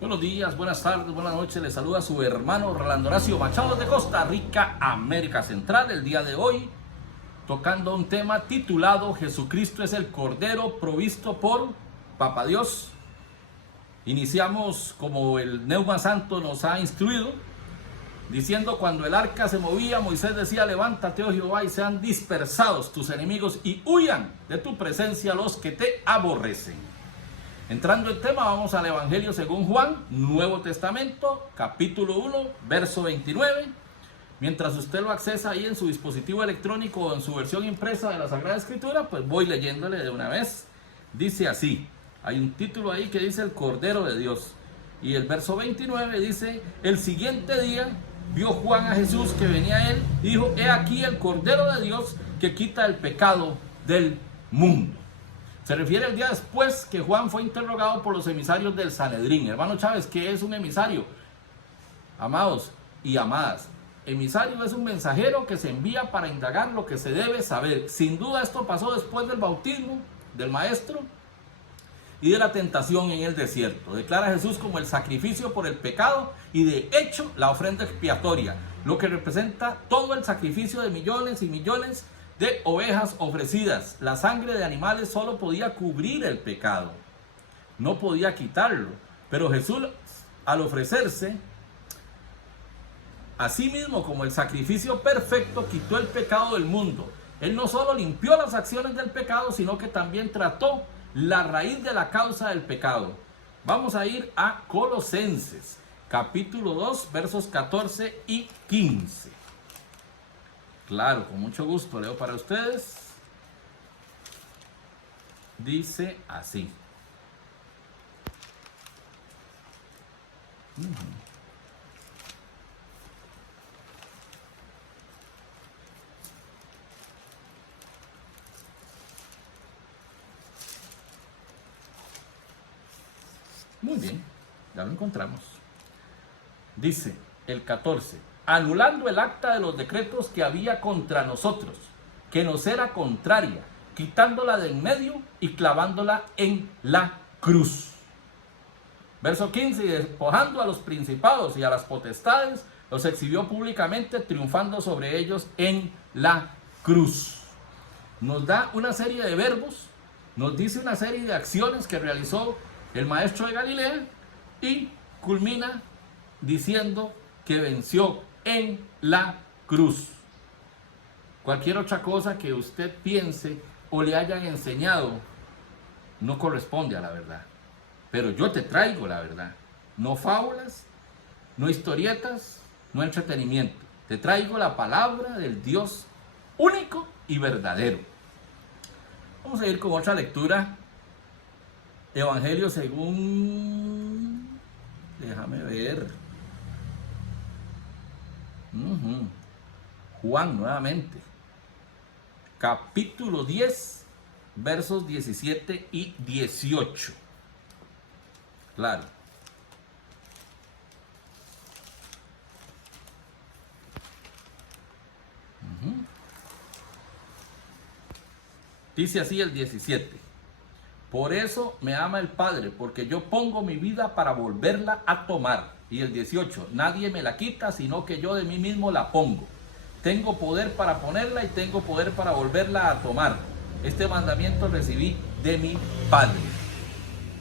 Buenos días, buenas tardes, buenas noches. Les saluda su hermano Rolando Horacio Machado de Costa Rica, América Central. El día de hoy, tocando un tema titulado Jesucristo es el Cordero provisto por Papá Dios. Iniciamos como el Neuma Santo nos ha instruido, diciendo: cuando el arca se movía, Moisés decía: levántate, oh Jehová, y sean dispersados tus enemigos y huyan de tu presencia los que te aborrecen. Entrando en tema, vamos al Evangelio según Juan, Nuevo Testamento, capítulo 1, verso 29. Mientras usted lo accesa ahí en su dispositivo electrónico o en su versión impresa de la Sagrada Escritura, pues voy leyéndole de una vez. Dice así, hay un título ahí que dice el Cordero de Dios. Y el verso 29 dice: el siguiente día vio Juan a Jesús que venía a él y dijo: he aquí el Cordero de Dios que quita el pecado del mundo. Se refiere al día después que Juan fue interrogado por los emisarios del Sanedrín. Hermano Chávez, ¿qué es un emisario? Amados y amadas, emisario es un mensajero que se envía para indagar lo que se debe saber. Sin duda esto pasó después del bautismo del Maestro y de la tentación en el desierto. Declara a Jesús como el sacrificio por el pecado y de hecho la ofrenda expiatoria, lo que representa todo el sacrificio de millones y millones de ovejas ofrecidas. La sangre de animales solo podía cubrir el pecado, no podía quitarlo. Pero Jesús, al ofrecerse a sí mismo como el sacrificio perfecto, quitó el pecado del mundo. Él no solo limpió las acciones del pecado, sino que también trató la raíz de la causa del pecado. Vamos a ir a Colosenses, capítulo 2, versos 14 y 15. Claro, con mucho gusto leo para ustedes. Dice así. Muy bien, ya lo encontramos. Dice el 14: anulando el acta de los decretos que había contra nosotros, que nos era contraria, quitándola de en medio y clavándola en la cruz. Verso 15: y despojando a los principados y a las potestades, los exhibió públicamente, triunfando sobre ellos en la cruz. Nos da una serie de verbos, nos dice una serie de acciones que realizó el Maestro de Galilea y culmina diciendo que venció en la cruz. Cualquier otra cosa que usted piense o le hayan enseñado no corresponde a la verdad. Pero yo te traigo la verdad. No fábulas, no historietas, no entretenimiento. Te traigo la palabra del Dios único y verdadero. Vamos a ir con otra lectura. Evangelio según... déjame ver. Juan nuevamente, capítulo 10, versos 17 y 18. Claro. Dice así el 17: por eso me ama el Padre, porque yo pongo mi vida para volverla a tomar. Y el 18: nadie me la quita, sino que yo de mí mismo la pongo. Tengo poder para ponerla y tengo poder para volverla a tomar. Este mandamiento recibí de mi Padre.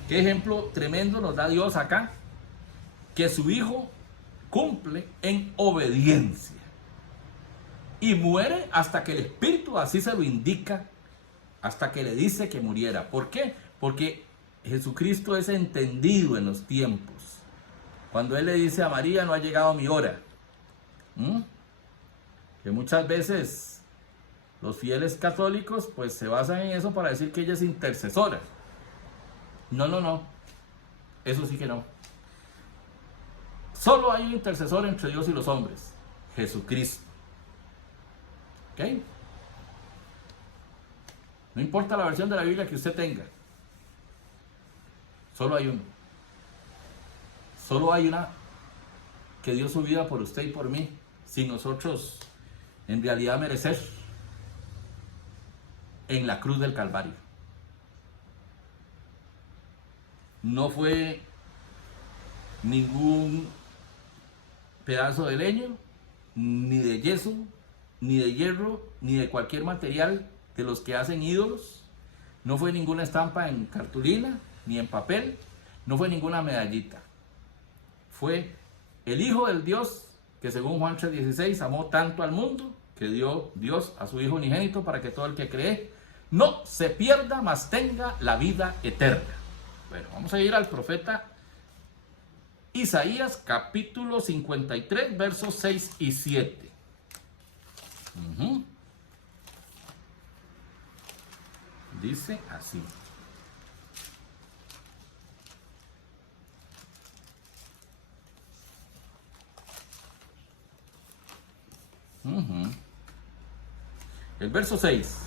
Qué ejemplo tremendo nos da Dios acá, que su Hijo cumple en obediencia y muere hasta que el Espíritu así se lo indica, hasta que le dice que muriera. ¿Por qué? Porque Jesucristo es entendido en los tiempos. Cuando Él le dice a María: no ha llegado mi hora. Que muchas veces los fieles católicos pues se basan en eso para decir que ella es intercesora. No. Eso sí que no. Solo hay un intercesor entre Dios y los hombres: Jesucristo. ¿Ok? No importa la versión de la Biblia que usted tenga. Solo hay uno. Solo hay una que dio su vida por usted y por mí, sin nosotros en realidad merecer, en la cruz del Calvario. No fue ningún pedazo de leño, ni de yeso, ni de hierro, ni de cualquier material de los que hacen ídolos. No fue ninguna estampa en cartulina, ni en papel, no fue ninguna medallita. Fue el Hijo del Dios que, según Juan 3:16, amó tanto al mundo que dio Dios a su Hijo unigénito para que todo el que cree no se pierda, mas tenga la vida eterna. Bueno, vamos a ir al profeta Isaías, capítulo 53, versos 6 y 7. Dice así. El verso 6.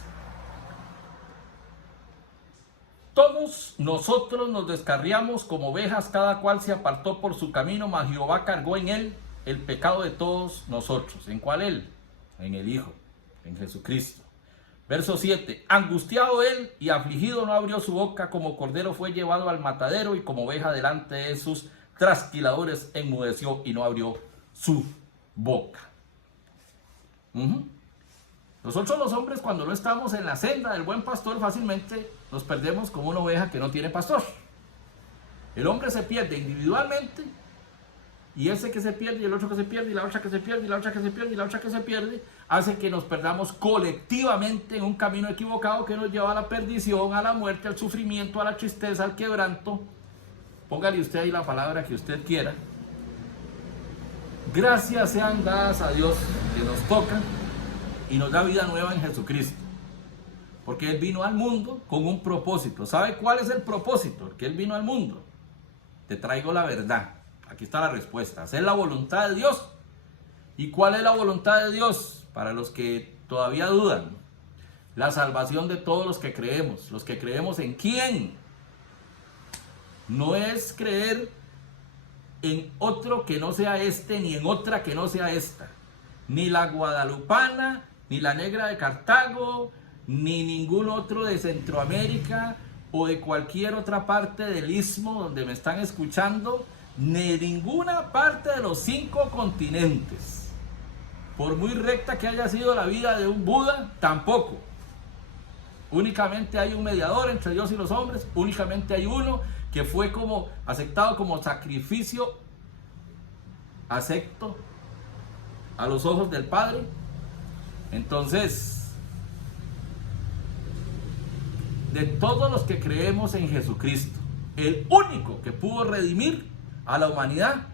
Todos nosotros nos descarriamos como ovejas, cada cual se apartó por su camino, mas Jehová cargó en él el pecado de todos nosotros. ¿En cuál él? En el Hijo, en Jesucristo. Verso 7. Angustiado él y afligido no abrió su boca, como cordero fue llevado al matadero, y como oveja delante de sus trasquiladores enmudeció y no abrió su boca. Nosotros los hombres, cuando no estamos en la senda del buen pastor, fácilmente nos perdemos como una oveja que no tiene pastor. El hombre se pierde individualmente, y ese que se pierde, y el otro que se pierde, y la otra que se pierde, y la otra que se pierde, y la otra que se pierde, hace que nos perdamos colectivamente en un camino equivocado que nos lleva a la perdición, a la muerte, al sufrimiento, a la tristeza, al quebranto. Póngale usted ahí la palabra que usted quiera. Gracias sean dadas a Dios que nos toca y nos da vida nueva en Jesucristo, porque Él vino al mundo con un propósito. ¿Sabe cuál es el propósito? Que Él vino al mundo. Te traigo la verdad. Aquí está la respuesta. Hacer la voluntad de Dios. ¿Y cuál es la voluntad de Dios? Para los que todavía dudan, la salvación de todos los que creemos. Los que creemos en quién. No es creer en otro que no sea este, ni en otra que no sea esta. Ni la guadalupana, ni la negra de Cartago, ni ningún otro de Centroamérica o de cualquier otra parte del istmo donde me están escuchando, ni ninguna parte de los 5 continentes. Por muy recta que haya sido la vida de un Buda, tampoco. Únicamente hay un mediador entre Dios y los hombres, únicamente hay uno que fue como aceptado como sacrificio acepto a los ojos del Padre. Entonces, de todos los que creemos en Jesucristo, el único que pudo redimir a la humanidad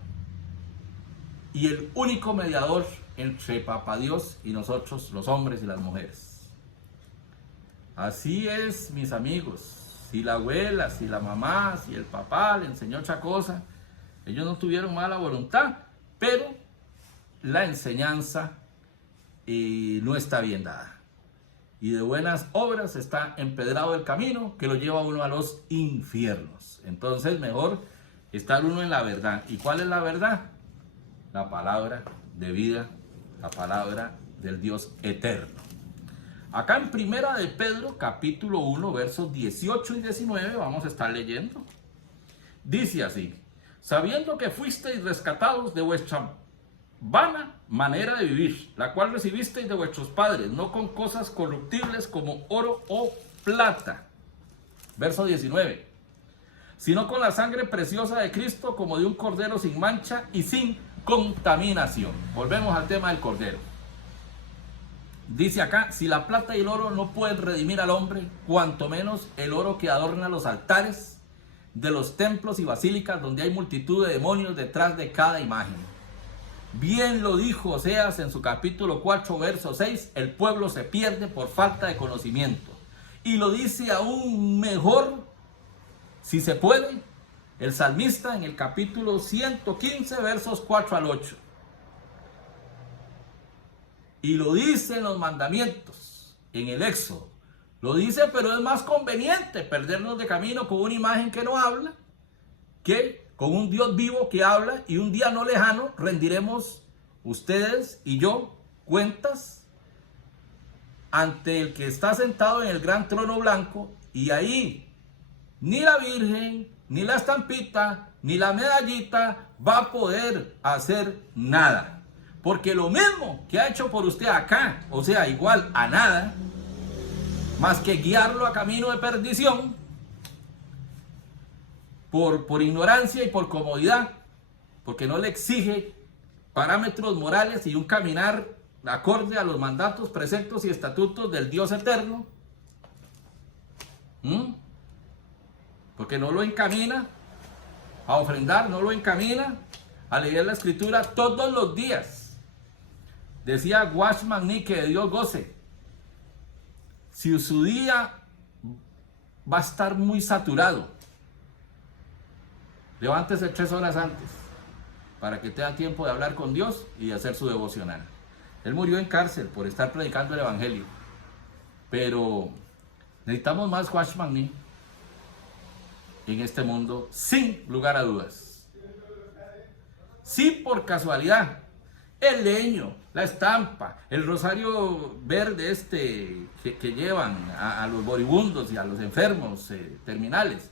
y el único mediador entre Papá Dios y nosotros, los hombres y las mujeres. Así es, mis amigos. Si la abuela, si la mamá, si el papá le enseñó otra cosa, ellos no tuvieron mala voluntad, pero la enseñanza no está bien dada. Y de buenas obras está empedrado el camino que lo lleva a uno a los infiernos. Entonces mejor estar uno en la verdad. ¿Y cuál es la verdad? La palabra de vida, la palabra del Dios eterno. Acá en Primera de Pedro, capítulo 1, versos 18 y 19, vamos a estar leyendo. Dice así: sabiendo que fuisteis rescatados de vuestra vana manera de vivir, la cual recibisteis de vuestros padres, no con cosas corruptibles como oro o plata. Verso 19. Sino con la sangre preciosa de Cristo, como de un cordero sin mancha y sin contaminación. Volvemos al tema del cordero. Dice acá: si la plata y el oro no pueden redimir al hombre, cuanto menos el oro que adorna los altares de los templos y basílicas, donde hay multitud de demonios detrás de cada imagen. Bien lo dijo Oseas en su capítulo 4, verso 6, el pueblo se pierde por falta de conocimiento. Y lo dice aún mejor, si se puede, el salmista en el capítulo 115, versos 4 al 8. Y lo dice en los mandamientos, en el Éxodo. Lo dice, pero es más conveniente perdernos de camino con una imagen que no habla, que con un Dios vivo que habla, y un día no lejano rendiremos ustedes y yo cuentas ante el que está sentado en el gran trono blanco, y ahí ni la Virgen, ni la estampita, ni la medallita va a poder hacer nada. Porque lo mismo que ha hecho por usted acá, o sea, igual a nada, más que guiarlo a camino de perdición, por ignorancia y por comodidad, porque no le exige parámetros morales y un caminar acorde a los mandatos, preceptos y estatutos del Dios eterno, porque no lo encamina a ofrendar, no lo encamina a leer la escritura todos los días. Decía Watchman Nee, que Dios goce. Si su día va a estar muy saturado, levántese 3 horas antes para que tenga tiempo de hablar con Dios y de hacer su devocional. Él murió en cárcel por estar predicando el evangelio, pero necesitamos más Watchman Nee en este mundo, sin lugar a dudas. Si por casualidad el leño, la estampa, el rosario verde que llevan a los moribundos y a los enfermos terminales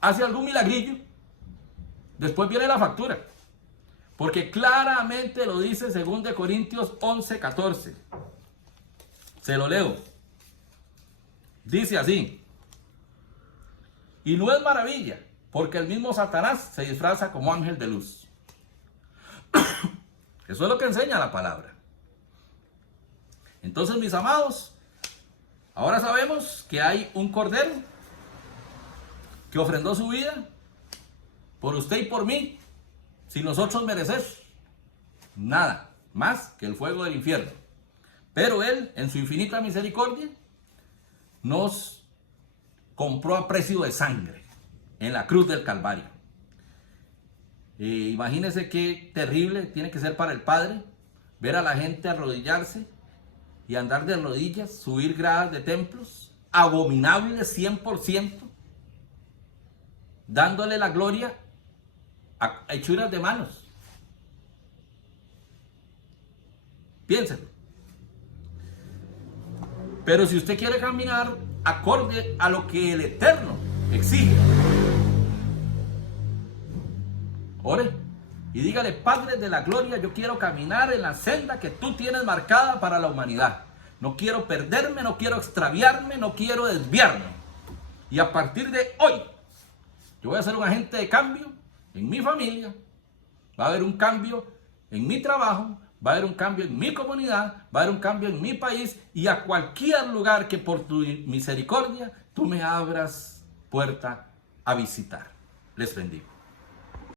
hace algún milagrillo, después viene la factura, porque claramente lo dice 2 Corintios 11:14. Se lo leo. Dice así: y no es maravilla, porque el mismo Satanás se disfraza como ángel de luz. Eso es lo que enseña la palabra. Entonces, mis amados, ahora sabemos que hay un cordero que ofrendó su vida por usted y por mí, sin nosotros merecer nada más que el fuego del infierno. Pero Él, en su infinita misericordia, nos compró a precio de sangre en la cruz del Calvario. Imagínense qué terrible tiene que ser para el Padre ver a la gente arrodillarse y andar de rodillas, subir gradas de templos, abominables 100%, dándole la gloria a hechuras de manos. Piénsenlo. Pero si usted quiere caminar acorde a lo que el Eterno exige, ore y dígale: Padre de la gloria, yo quiero caminar en la senda que tú tienes marcada para la humanidad. No quiero perderme, no quiero extraviarme, no quiero desviarme. Y a partir de hoy, yo voy a ser un agente de cambio en mi familia. Va a haber un cambio en mi trabajo, va a haber un cambio en mi comunidad, va a haber un cambio en mi país y a cualquier lugar que por tu misericordia tú me abras puerta a visitar. Les bendigo.